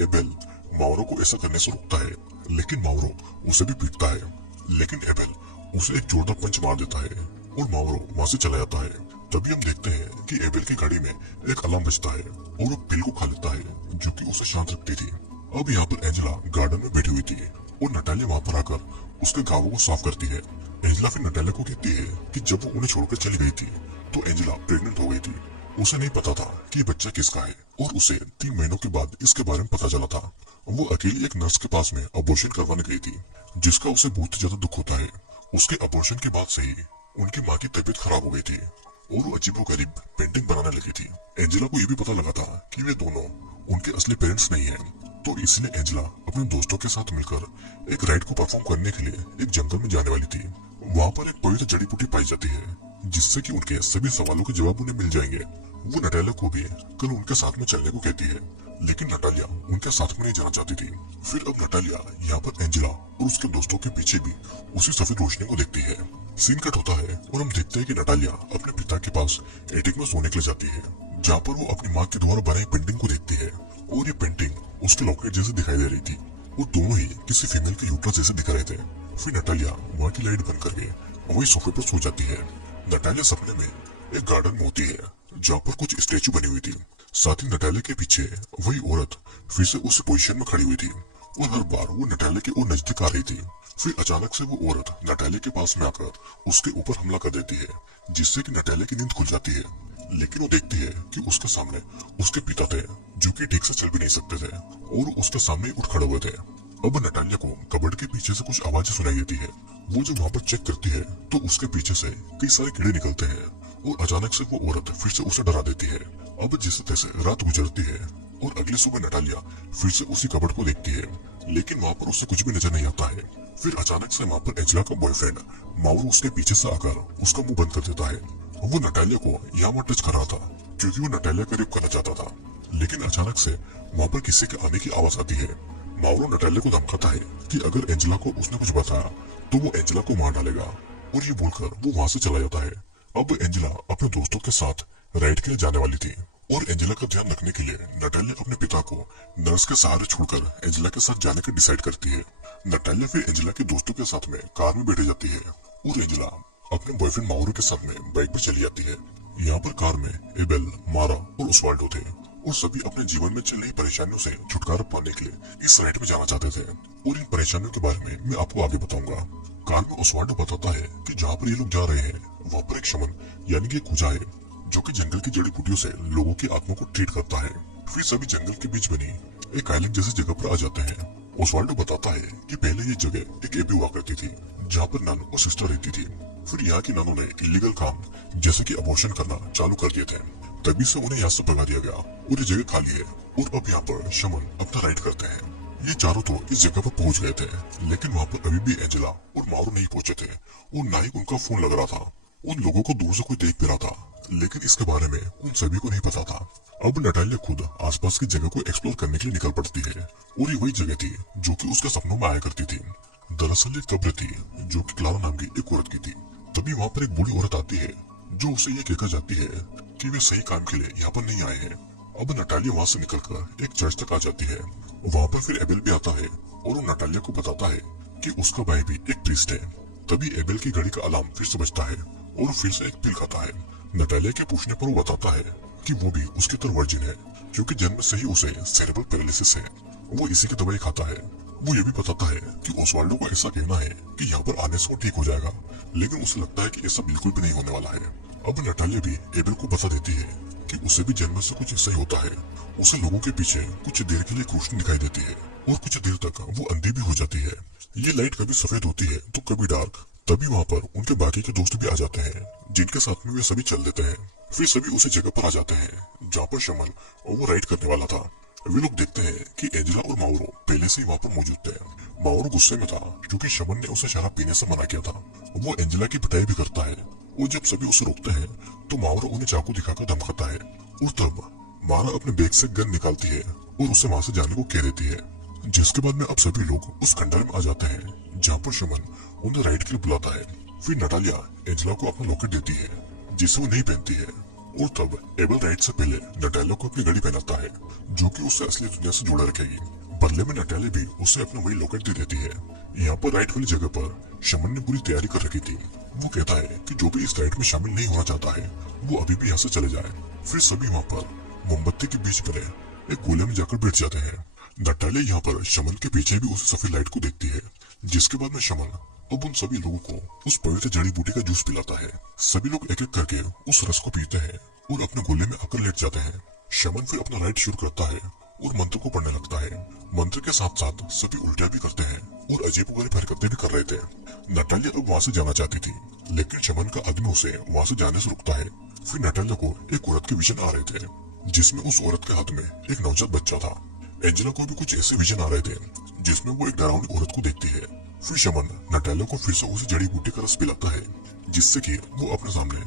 Abel माउरो को ऐसा करने से रोकता है, लेकिन माउरो उसे भी पीटता है। लेकिन एबेल उसे एक जोरदार पंच मार देता है और माउरो वहां से चला जाता है। तभी हम देखते हैं कि एबेल की गाड़ी में एक अलार्म बजता है और वो पिल को खा लेता है जो कि उसे शांत रखती थी। अब यहाँ पर एंजेला गार्डन में बैठी हुई थी और नटालिया वहां पर आकर उसके घावों को साफ करती है। एंजेला फिर नटालिया को कहती है कि जब वो उन्हें छोड़कर चली गई थी तो एंजेला प्रेग्नेंट हो गई थी। उसे नहीं पता था कि ये बच्चा किसका है और उसे 3 महीनों के बाद इसके बारे में पता चला था। वो अकेली एक नर्स के पास में अबॉर्शन करवाने गई थी, जिसका उसे बहुत ज्यादा दुख होता है। उसके अबॉर्शन के बाद से ही उनकी माँ की तबीयत खराब हो गई थी और वो अजीबोगरीब पेंटिंग बनाने लगी थी। एंजेला को यह भी पता लगा था कि वे दोनों उनके असली पेरेंट्स नहीं हैं, तो इसलिए एंजेला अपने दोस्तों के साथ मिलकर एक राइड को परफॉर्म करने के लिए एक जंगल में जाने वाली थी। वहाँ पर एक पवित्र जड़ी बूटी पाई जाती है जिससे कि उनके सभी सवालों के जवाब उन्हें मिल जाएंगे। वो नटालिया को भी कल उनके साथ में चलने को कहती है, लेकिन नटालिया उनके साथ में नहीं जाना चाहती थी। फिर अब नटालिया यहाँ पर एंजेला और उसके दोस्तों के पीछे भी उसी सफेद रोशनी को देखती है। सीन कट होता है और हम देखते हैं कि नटालिया अपने पिता के पास एटिक में सोने के लिए जाती है, जहाँ पर वो अपनी माँ के द्वारा बनाई पेंटिंग को देखती है और ये पेंटिंग उसके लॉकेट जैसे दिखाई दे रही थी। वो दोनों ही किसी फीमेल के यूट्रस जैसे दिख रहे थे। फिर नटालिया वहाँ की लाइट बंद करके वही सोफे पर सो जाती है। नटालिया सपने में एक गार्डन में होती है जहाँ पर कुछ स्टेचू बनी हुई थी। साथ ही नटालिया के पीछे वही औरत फिर से उस पोजीशन में खड़ी हुई थी और हर बार वो नटालिया के और नजदीक आ रही थी। फिर अचानक से वो औरत नटालिया के पास में आकर उसके ऊपर हमला कर देती है, जिससे कि नटालिया की नींद खुल जाती है। लेकिन वो देखती है कि उसके सामने उसके पिता थे जो कि ठीक से चल भी नहीं सकते थे और उसके सामने उठ खड़े हुए थे। अब नटालिया को कबर्ड के पीछे से कुछ आवाजें सुनाई देती है। वो जब वहाँ पर चेक करती है तो उसके पीछे से कई सारे कीड़े निकलते हैं और अचानक से वो औरत फिर से उसे डरा देती है। अब जैसे तैसे रात गुजरती है और अगली सुबह नटालिया फिर से उसी कबर्ड को देखती है, लेकिन वहाँ पर उसे कुछ भी नजर नहीं आता है। फिर अचानक से वहाँ पर एंजेला का बॉयफ्रेंड माउरो उसके पीछे से आकर उसका मुंह बंद कर देता है। वो नटालिया को यहाँ पर टच कर रहा था क्योंकि वो नटालिया का रेप करना चाहता था, लेकिन अचानक से वहाँ पर किसी के आने की आवाज आती है। माउरो नटालिया को धमकाता है कि अगर एंजेला को उसने कुछ बताया तो वो एंजेला को मार डालेगा और ये बोलकर वो वहाँ से चला जाता है। अब एंजेला अपने दोस्तों के साथ राइड के लिए जाने वाली थी और एंजेला का ध्यान रखने के लिए नटालिया अपने पिता को नर्स के सहारे छोड़कर एंजेला के साथ जाने का डिसाइड करती है। नटालिया फिर एंजेला के दोस्तों के साथ में कार में बैठ जाती है और एंजेला अपने बॉयफ्रेंड माउरो के साथ में बाइक पर चली जाती है। यहाँ पर कार में एबेल, मारा और ओस्वाल्डो थे और सभी अपने जीवन में चल रही परेशानियों से छुटकारा पाने के लिए इस राइड में जाना चाहते थे और इन परेशानियों के बारे में मैं आपको आगे बताऊंगा। कार में ओस्वाल्डो बताता है कि जहाँ पर ये लोग जा रहे हैं वहाँ पर एक शमन यानी कि कुजा है जो कि जंगल की जड़ी बूटियों से लोगों की आत्मा को ट्रीट करता है। फिर सभी जंगल के बीच बनी एक आइलैंड जैसी जगह पर आ जाते हैं। ओस्वाल्डो बताता है कि पहले ये जगह एक एबी हुआ करती थी जहाँ पर नानू और सिस्टर रहती थी। फिर यहाँ की नानू ने इलीगल काम जैसे कि अबॉर्शन करना चालू कर दिए थे, तभी से उन्हें यहाँ से भगा दिया गया और ये जगह खाली है और अब यहाँ पर शमन अपना राइड करते हैं। ये चारों तो इस जगह पर पहुंच गए थे, लेकिन वहाँ पर अभी भी एंजेला और माउरो नहीं पहुंचे थे और ना ही उनका फोन लग रहा था। उन लोगों को दूर से कोई देख भी रहा था, लेकिन इसके बारे में उन सभी को नहीं पता था। अब नटालिया खुद आसपास की जगह को एक्सप्लोर करने के लिए निकल पड़ती है और ये वही जगह थी जो कि उसके सपनों में आया करती थी। दरअसल एक कब्र थी जो कि क्लारा नाम की एक औरत की थी। तभी वहाँ पर एक बूढ़ी औरत आती है जो उसे ये कहकर जाती है कि वे सही काम के लिए यहाँ पर नहीं आए हैं। अब नटालिया वहाँ से निकलकर एक चर्च तक आ जाती है। वहाँ पर फिर एबेल भी आता है और वो नटालिया को बताता है कि उसका भाई भी एक प्रीस्ट है। तभी एबेल की घड़ी का अलार्म फिर से बजता है और फिर से एक पिल खाता है। नटालिया के पूछने पर वो बताता है कि वो भी उसकी तरह वर्जिन है क्योंकि जन्म से ही उसे सेरेब्रल पैरालिसिस है। वो इसी की दवाई खाता है। वो ये भी बताता है कि ओस्वाल्डो को ऐसा कहना है कि यहाँ पर आने से वो ठीक हो जाएगा, लेकिन उसे लगता है कि ऐसा बिल्कुल भी नहीं होने वाला है। अब नटालिया भी एबेल को बता देती है कि उसे भी जन्म से कुछ ऐसा ही होता है। उसे लोगों के पीछे कुछ देर के लिए रोशनी दिखाई देती है और कुछ देर तक वो अंधी भी हो जाती है। ये लाइट कभी सफेद होती है तो कभी डार्क। तभी वहाँ पर उनके बाकी के दोस्त भी आ जाते हैं जिनके साथ में वे सभी चल देते हैं। फिर सभी उसी जगह पर आ जाते हैं जहाँ पर शमन वो राइड करने वाला था। वे लोग देखते हैं कि एंजेला और माउरो पहले से ही वहाँ पर मौजूद थे। माउरो गुस्से में था क्योंकि शमन ने उसे शराब पीने से मना किया था। वो एंजेला की पिटाई भी करता है और जब सभी उसे रोकते हैं तो माउरो उन्हें चाकू दिखाकर धमकाता है और तब मारा अपने बैग से गन निकालती है और उसे वहाँ से जाने को कह देती है। जिसके बाद में अब सभी लोग उस खंडहर में आ जाते हैं जहाँ पर शमन उन्हें राइड के लिए बुलाता है। फिर नटालिया एंजेला को अपना लॉकेट देती है जिसे वो नहीं पहनती है और तब एबल राइट से पहले नटालिया को अपनी घड़ी पहनाता है, जो कि उसे असली दुनिया से जोड़ा रखेगी। बदले में नटालिया भी उसे अपना वही लॉकेट दे देती है। यहाँ पर राइड वाली जगह पर शमन ने पूरी तैयारी कर रखी थी। वो कहता है कि जो भी इस राइड में शामिल नहीं होना चाहता है वो अभी भी यहाँ से चले जाए। फिर सभी वहाँ पर मोमबत्ती के बीच बने एक गोले में जाकर बैठ जाते हैं। नटालिया यहाँ पर शमन के पीछे भी उसे सफेद लाइट को देखती है, जिसके बाद में शमन अब उन सभी लोगों को उस पवित्र जड़ी बूटी का जूस पिलाता है। सभी लोग एक एक करके उस रस को पीते हैं और अपने गोले में आकर लेट जाते हैं। शमन फिर अपना राइड शुरू करता है और मंत्र को पढ़ने लगता है। मंत्र के साथ साथ सभी उल्टियां भी करते हैं और अजीब गरीब हरकतें भी कर रहे थे। नटालिया अब वहाँ से जाना चाहती थी, लेकिन शमन का आदमी उसे वहाँ से जाने से रुकता है। फिर नटालिया को एक औरत के विजन आ रहे थे, जिसमें उस औरत के हाथ में एक नवजात बच्चा था। एंजेला को भी कुछ ऐसे विजन आ रहे थे, जिसमें वो एक डरावनी औरत को देखती है। फिर शमन नटालिया को फिर से उसी जड़ी बूटी का रस पिलाता है, जिससे कि वो अपने सामने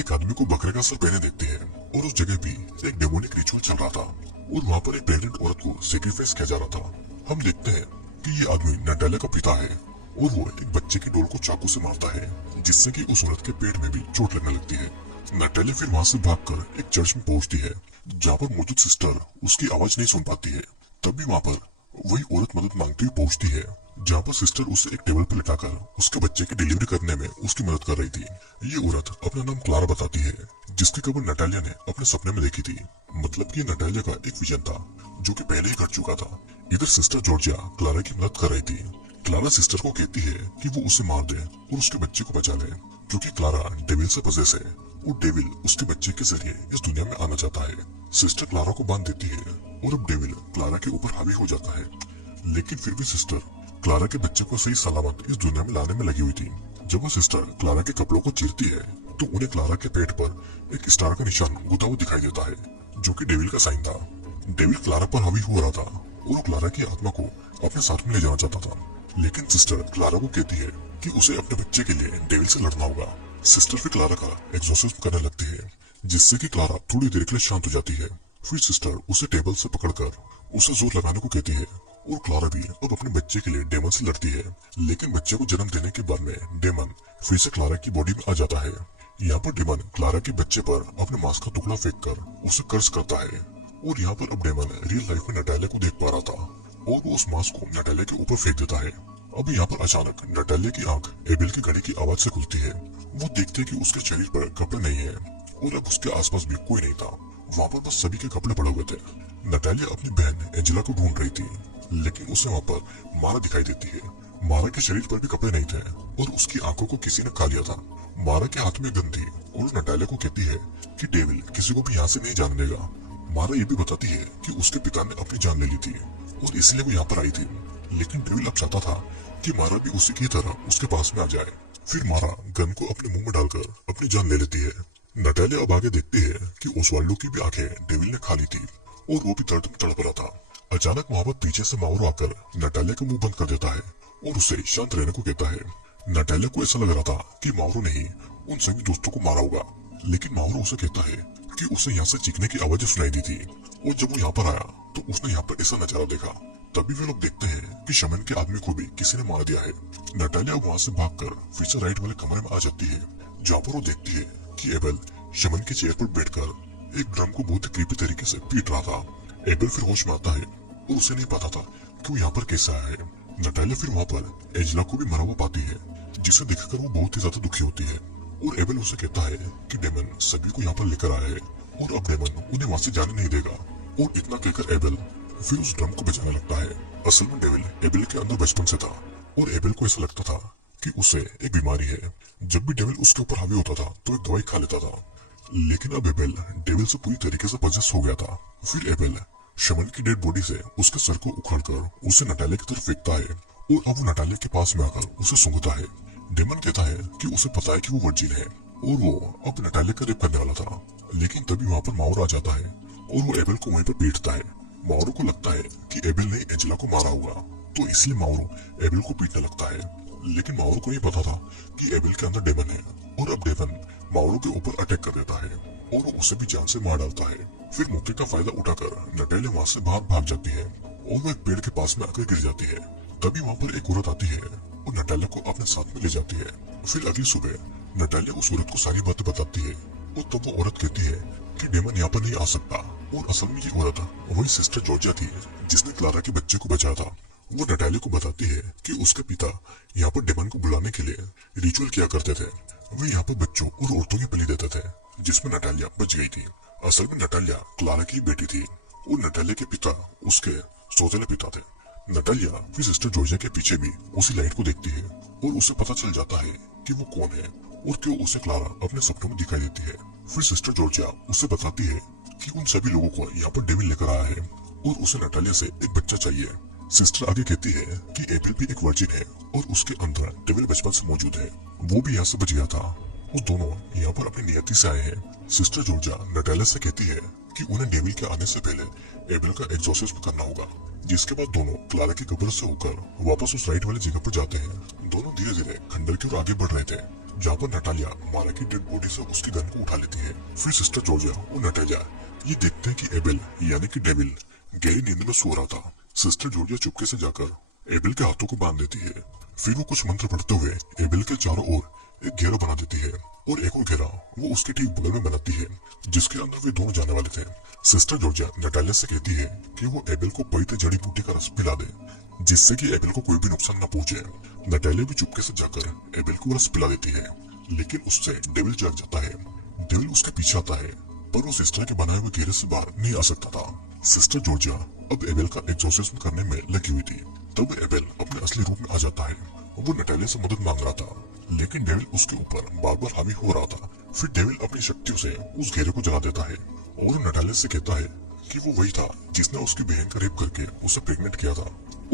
एक आदमी को बकरे का सर पहने देखते हैं। और उस जगह भी एक डेमोनिक रिचुअल चल रहा था और वहाँ पर एक प्रेग्नेंट औरत को सेक्रीफाइस किया जा रहा था। हम देखते हैं कि ये आदमी नटालिया का पिता है और वो एक बच्चे की डोल को चाकू से मारता है, जिससे कि उस औरत के पेट में भी चोट लगने लगती है। नटालिया फिर वहाँ से भागकर एक चर्च में पहुंचती है, जहाँ पर मौजूद सिस्टर उसकी आवाज नहीं सुन पाती है। तभी वहाँ पर वही औरत मदद मांगती हुई पहुंचती है, जहाँ पर सिस्टर उसे एक टेबल पर लिटाकर उसके बच्चे की डिलीवरी करने में उसकी मदद कर रही थी। ये औरत अपना नाम क्लारा बताती है, जिसकी खबर नटालिया ने अपने सपने में देखी थी। मतलब कि नटालिया का एक विजन था जो कि पहले ही कर चुका था। इधर सिस्टर जॉर्जिया क्लारा की मदद कर रही थी। क्लारा सिस्टर को कहती है कि वो उसे मार दे और उसके बच्चे को बचा ले, क्योंकि क्लारा डेविल से पजेस है और डेविल उसके बच्चे के जरिए इस दुनिया में आना चाहता है। सिस्टर क्लारा को बांध देती है और अब डेविल क्लारा के ऊपर हावी हो जाता है। लेकिन फिर भी सिस्टर क्लारा के बच्चे को सही सलामत इस दुनिया में लाने में लगी हुई थी। जब वो सिस्टर क्लारा के कपड़ों को चीरती है तो उन्हें क्लारा के पेट पर एक स्टार का निशान गुथा हुआ दिखाई देता है, जो कि डेविल का साइन था। डेविल क्लारा पर हावी हो रहा था और क्लारा की आत्मा को अपने साथ में ले जाना चाहता था। लेकिन सिस्टर क्लारा को कहती है कि उसे अपने बच्चे के लिए डेविल से लड़ना होगा। सिस्टर फिर क्लारा का एक्सोर्सिज्म करने लगती है, जिससे कि क्लारा थोड़ी देर के लिए शांत हो जाती है। फिर सिस्टर उसे टेबल से पकड़कर उसे जोर लगाने को कहती है और क्लारा भी अब अपने बच्चे के लिए डेमन से लड़ती है। लेकिन बच्चे को जन्म देने के बाद में डेमन फिर से क्लारा की बॉडी में आ जाता है। यहाँ पर डेमन क्लारा के बच्चे पर अपने मांस का टुकड़ा फेंक कर उसे कर्ज करता है और यहाँ पर अब डेमन रियल लाइफ में नटालिया को देख पा रहा था और वो उस मांस को नटालिया के ऊपर फेंक देता है। अब यहाँ पर अचानक नटालिया की आंख एबेल की घड़ी की आवाज से खुलती है। वो देखते है कि उसके शरीर पर कपड़े नहीं है और अब उसके आसपास भी कोई नहीं था। वहाँ पर बस सभी के कपड़े पड़े हुए थे। नटालिया अपनी बहन एंजेला को ढूंढ रही थी, लेकिन उसे वहाँ पर मारा दिखाई देती है। मारा के शरीर पर भी कपड़े नहीं थे और उसकी आंखों को किसी ने खा लिया था। मारा के हाथ में गन थी और नटालिया को कहती है कि डेविल किसी को भी यहाँ से नहीं जाने देगा। मारा ये भी बताती है कि उसके पिता ने अपनी जान ले ली थी और इसलिए वो यहाँ पर आई थी। लेकिन डेविल अब चाहता था कि मारा भी उसी की तरह उसके पास में आ जाए। फिर मारा गन को अपने मुंह में डालकर अपनी जान ले लेती है। नटालिया अब आगे देखती है कि ओसवाल्डो की भी आंखें डेविल ने खा ली थी और वो भी दर्द में तड़प रहा था। अचानक वहाँ पर पीछे से माउरो आकर नटालिया का मुंह बंद कर देता है और उसे शांत रहने को कहता है। नटालिया को ऐसा लग रहा था कि माउरो ने ही उन सभी दोस्तों को मारा होगा, लेकिन माउरो उसे कहता है कि उसे यहाँ से चीखने की आवाजें सुनाई दी थी और जब वो यहाँ पर आया तो उसने यहाँ पर ऐसा नजारा देखा। तभी वे लोग देखते हैं कि शमन के आदमी को भी किसी ने मार दिया है। नटालिया वहाँ से भागकर फिर से राइट वाले कमरे में आ जाती है, जहाँ पर वो देखती है कि एबेल शमन के चेयर पर बैठकर एक ड्रम को बहुत ही क्रीपी तरीके से पीट रहा था। एबेल फिर होश में आता है और उसे नहीं पता था कि वो यहाँ पर कैसे आया है। नटालिया फिर वहाँ पर एंजेला को भी मरा हुआ पाती है, जिसे देखकर वो बहुत ही ज्यादा दुखी होती है और एबेल उसे कहता है कि डेमन सभी को यहाँ पर लेकर आया है और अब डेमन उन्हें वहाँ से जाने नहीं देगा। और इतना कहकर एबेल फिर उस ड्रम को बजाने लगता है। असल में डेविल एबेल के अंदर बचपन से था और एबेल को ऐसा लगता था कि उसे एक बीमारी है। जब भी डेविल उसके ऊपर हावी होता था तो एक दवाई खा लेता था, लेकिन अब एबेल डेविल से पूरी तरीके से पजेस हो गया था। फिर एबेल शमन की डेड बॉडी से उसके सर को उखाड़कर उसे नटालिया की तरफ फेंकता है और अब वो नटालिया के पास में आकर उसे सूंघता है। डेमन कहता है कि उसे पता है कि वो वर्जिन है और वो अब नटालिया का रेप करने वाला था। लेकिन तभी वहाँ पर माउरो आ जाता है और वो एबेल को वहीं पर पीटता है। माउरो को लगता है कि एबेल ने एंजेला को मारा होगा, तो इसलिए माउरो एबेल को पीटने लगता है। लेकिन माउरो को नहीं पता था कि एबेल के अंदर डेमन है और अब डेमन माउरो के ऊपर अटैक कर देता है और वो उसे भी जान से मार डालता है। फिर मौके का फायदा उठाकर नटालिया वहाँ से बाहर भाग जाती है और वो एक पेड़ के पास में आकर गिर जाती है। तभी वहाँ पर एक औरत आती है और नटालिया को अपने साथ में ले जाती है। फिर अगली सुबह नटालिया उस औरत को सारी बातें बताती है और तब वो औरत कहती है कि डेमन यहाँ पर नहीं आ सकता। और असल में ये औरत वही सिस्टर जॉर्जिया थी जिसने क्लारा के बच्चे को बचाया था। वो नटालिया को बताती है कि उसके पिता यहाँ पर डेमन को बुलाने के लिए रिचुअल किया करते थे। वे यहाँ पर बच्चों और औरतों की बलि देते थे, जिसमें नटालिया बच गई थी। असल में नटालिया क्लारा की बेटी थी और नटालिया के पिता उसके सौतेले पिता थे। नटालिया फिर सिस्टर जॉर्जिया के पीछे भी उसी लाइट को देखती है और उसे पता चल जाता है कि वो कौन है और क्यों उसे क्लारा अपने सपनों में दिखाई देती है। फिर सिस्टर जॉर्जिया उसे बताती है कि उन सभी लोगों को यहाँ पर डेविल लेकर आया है और उसे नटालिया से एक बच्चा चाहिए। सिस्टर आगे कहती है कि एप्रिल भी एक वर्जिन है और उसके अंदर डेविल बचपन से मौजूद है। वो भी यहाँ से बच गया था। वो दोनों यहाँ पर अपनी नियति से आए हैं। सिस्टर जॉर्जिया नटालिया से कहती है कि उन्हें डेविल के आने से पहले एबेल का एग्जॉर्सिज्म करना होगा। जिसके बाद दोनों क्लारा की कब्र से होकर वापस उस राइट वाली जगह पर जाते हैं। दोनों धीरे धीरे खंडर की ओर आगे बढ़ रहे थे, जहाँ पर नटालिया मारा की डेड बॉडी से उसकी गन को उठा लेती है। फिर सिस्टर जॉर्जिया और नटालिया ये देखते हैं कि एबेल यानी कि डेविल गहरी नींद में सो रहा था। सिस्टर जॉर्जिया चुपके से जाकर एबेल के हाथों को बांध देती है। फिर वो कुछ मंत्र पढ़ते हुए एबेल के चारों ओर एक घेरा बना देती है और एक और घेरा वो उसके ठीक बगल में बनाती है, जिसके अंदर वे दोनों जाने वाले थे। सिस्टर जॉर्जिया नटालिया से कहती है कि वो एबेल को पवित्र जड़ी बूटी का रस पिला दे, जिससे कि एबेल को कोई भी नुकसान न पहुंचे। नटालिया भी चुपके से जाकर एबेल को रस पिला देती है, लेकिन उससे डेविल जाग जाता है। डेविल उसके पीछे आता है, पर वो सिस्टर के बनाए हुए घेरे से बाहर नहीं आ सकता था। सिस्टर जॉर्जिया अब एबेल का एग्जॉर्सिज्म करने में लगी हुई थी। तब एबेल अपने असली रूप में आ जाता है। वो नटालिया से मदद मांग रहा था, लेकिन डेविल उसके ऊपर बार बार हावी हो रहा था। फिर डेविल अपनी शक्तियों से उस घेरे को जला देता है और नटालिया से कहता है कि वो वही था जिसने उसकी बहन का रेप करके उसे प्रेग्नेंट किया था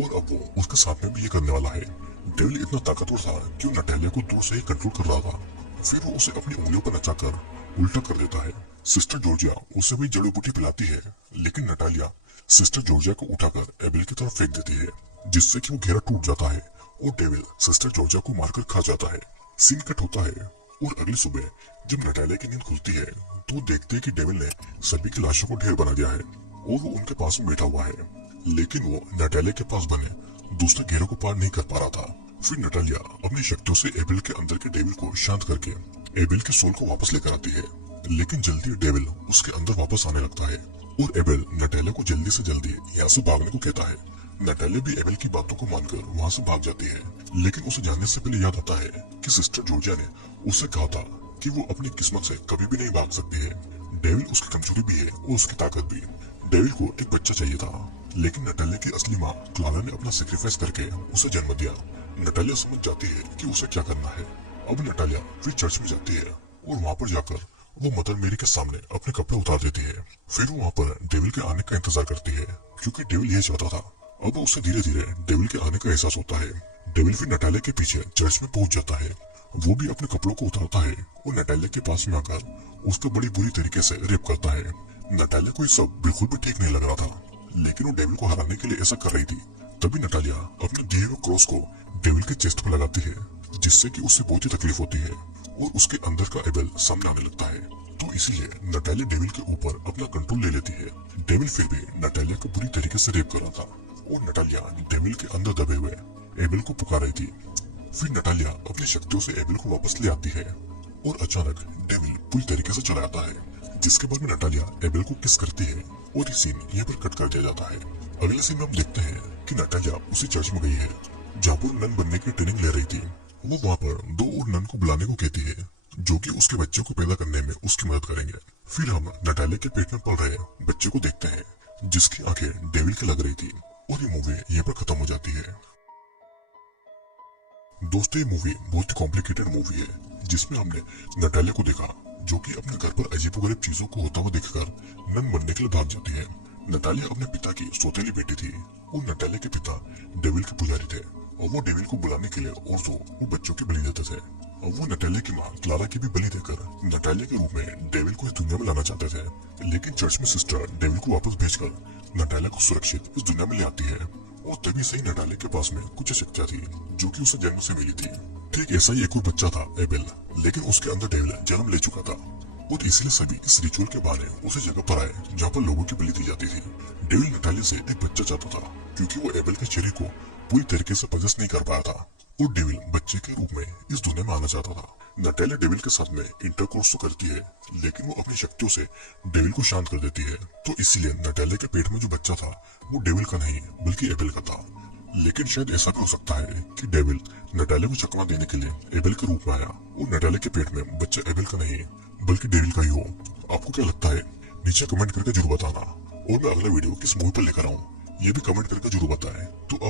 और अब वो उसके साथ में भी ये करने वाला है। डेविल इतना ताकतवर था कि वो नटालिया को दूर से ही कंट्रोल कर रहा था। फिर वो उसे अपनी उंगलियों पर नचाकर उल्टा कर देता है। सिस्टर जॉर्जिया उसे भी जड़ी बूटी पिलाती है, लेकिन नटालिया सिस्टर जॉर्जिया को उठाकर एबेल की तरफ फेंक देती है, जिससे कि वो घेरा टूट जाता है और डेविल सिस्टर जॉर्जिया को मारकर खा जाता है। सीन कट होता है और अगली सुबह जब नटालिया की नींद खुलती है तो वो देखते हैं कि डेविल ने सभी की लाशों को ढेर बना दिया है और वो उनके पास में बैठा हुआ है, लेकिन वो नटालिया के पास बने दूसरे घेरे को पार नहीं कर पा रहा था। फिर नटालिया अपनी शक्तियों से एबेल के अंदर के डेविल को शांत करके एबेल के सोल को वापस लेकर आती है, लेकिन जल्दी डेविल उसके अंदर वापस आने लगता है और एबेल नटालिया को जल्दी से जल्दी यहाँ से भागने को कहता है। नटालिया भी एबेल की बातों को मानकर वहाँ से भाग जाती है, लेकिन उसे जाने से पहले याद आता है कि सिस्टर जॉर्जिया ने उसे कहा था कि वो अपनी किस्मत से कभी भी नहीं भाग सकती है। डेविल उसकी कमजोरी भी है और उसकी ताकत भी। डेविल को एक बच्चा चाहिए था, लेकिन नटालिया की असली माँ क्लारा ने अपना सेक्रीफाइस करके उसे जन्म दिया। नटालिया समझ जाती है कि उसे क्या करना है। अब नटालिया फिर चर्च में जाती है और वहाँ पर जाकर वो मदर मेरी के सामने अपने कपड़े उतार देती है। फिर वो वहाँ पर डेविल के आने का इंतजार करती है, क्योंकि डेविल यही चाहता था। अब उसे धीरे धीरे डेविल के आने का एहसास होता है। डेविल फिर नटालिया के पीछे चर्च में पहुंच जाता है। वो भी अपने कपड़ों को उतारता है और नटालिया के पास में आकर उसका बड़ी बुरी तरीके से रेप करता है। नटालिया को ये सब बिल्कुल भी ठीक नहीं लग रहा था, लेकिन वो डेविल को हराने के लिए ऐसा कर रही थी। तभी नटालिया अपने दिए हुए क्रॉस को डेविल के चेस्ट पर लगाती है, जिससे कि उसे बहुत ही तकलीफ होती है और उसके अंदर का एबेल सामने आने लगता है। तो इसीलिए नटालिया डेविल के ऊपर अपना कंट्रोल ले लेती है। डेविल फिर भी नटालिया को बुरी तरीके से रेप कर रहा था और नटालिया डेविल के अंदर दबे हुए एबेल को पुकार रही थी। फिर नटालिया अपनी शक्तियों से एबेल को वापस ले आती है और अचानक डेविल पूरी तरीके से चला जाता है, जिसके बाद में नटालिया एबेल को किस करती है और ये सीन यहाँ पर कट कर दिया जाता है। अगले सीन में हम देखते हैं कि नटालिया उसी चर्च में गई है जहाँ पर नन बनने की ट्रेनिंग ले रही थी। वो वहाँ पर 2 और नन को बुलाने को कहती है, जो कि उसके बच्चे को पैदा करने में उसकी मदद करेंगे। फिर हम नटालिया के पेट में पल रहे बच्चे को देखते हैं, जिसकी आंखें डेविल के लग रही थी और ये मूवी यहाँ पर खत्म हो जाती है। दोस्तों, ये मूवी बहुत ही कॉम्प्लिकेटेड मूवी है, जिसमें हमने नटालिया को देखा जो कि अपने घर पर अजीबोगरीब चीजों को होता हुआ देखकर नन बनने के लिए भाग जाती है। नटालिया अपने पिता की सौतेली बेटी थी और नटालिया के पिता डेविल के पुजारी थे और वो डेविल को बुलाने के लिए औरतों और बच्चों की बलि देते थे। और वो नटालिया की माँ क्लारा की भी बलि देकर नटालिया के रूप में डेविल को इस दुनिया में लाना चाहते थे, लेकिन चर्च में सिस्टर डेविल को वापस भेजकर नटालिया को सुरक्षित इस दुनिया में ले आती है। और तभी से ही नटालिया के पास में कुछ शक्तियां थी जो कि उसे जन्म से मिली थी। ठीक ऐसा ही एक और बच्चा था एबेल, लेकिन उसके अंदर डेविल जन्म ले चुका था और इसलिए सभी इस रिचुअल के बहाने उसी जगह पर आए जहाँ पर लोगों की बलि दी जाती थी। डेविल नटालिया से एक बच्चा चाहता था, क्योंकि वो एबेल के शरीर को पूरी तरीके से पजस नहीं कर पाया था और डेविल बच्चे के रूप में इस दुनिया में आना चाहता था। नटालिया डेविल के साथ में इंटरकोर्स तो करती है, लेकिन वो अपनी शक्तियों से डेविल को शांत कर देती है। तो इसीलिए नटालिया के पेट में जो बच्चा था वो डेविल का नहीं बल्कि एबेल का था। लेकिन शायद ऐसा भी हो सकता है कि डेविल नटालिया को चकमा देने के लिए एबेल के रूप में आया और नटालिया के पेट में बच्चा एबेल का नहीं बल्कि डेविल का ही हो। आपको क्या लगता है? नीचे कमेंट करके जरूर बताना। और मैं अगला वीडियो किस मूवी पर लेकर आऊं ये भी कमेंट करके जरूर बताएं। तो अब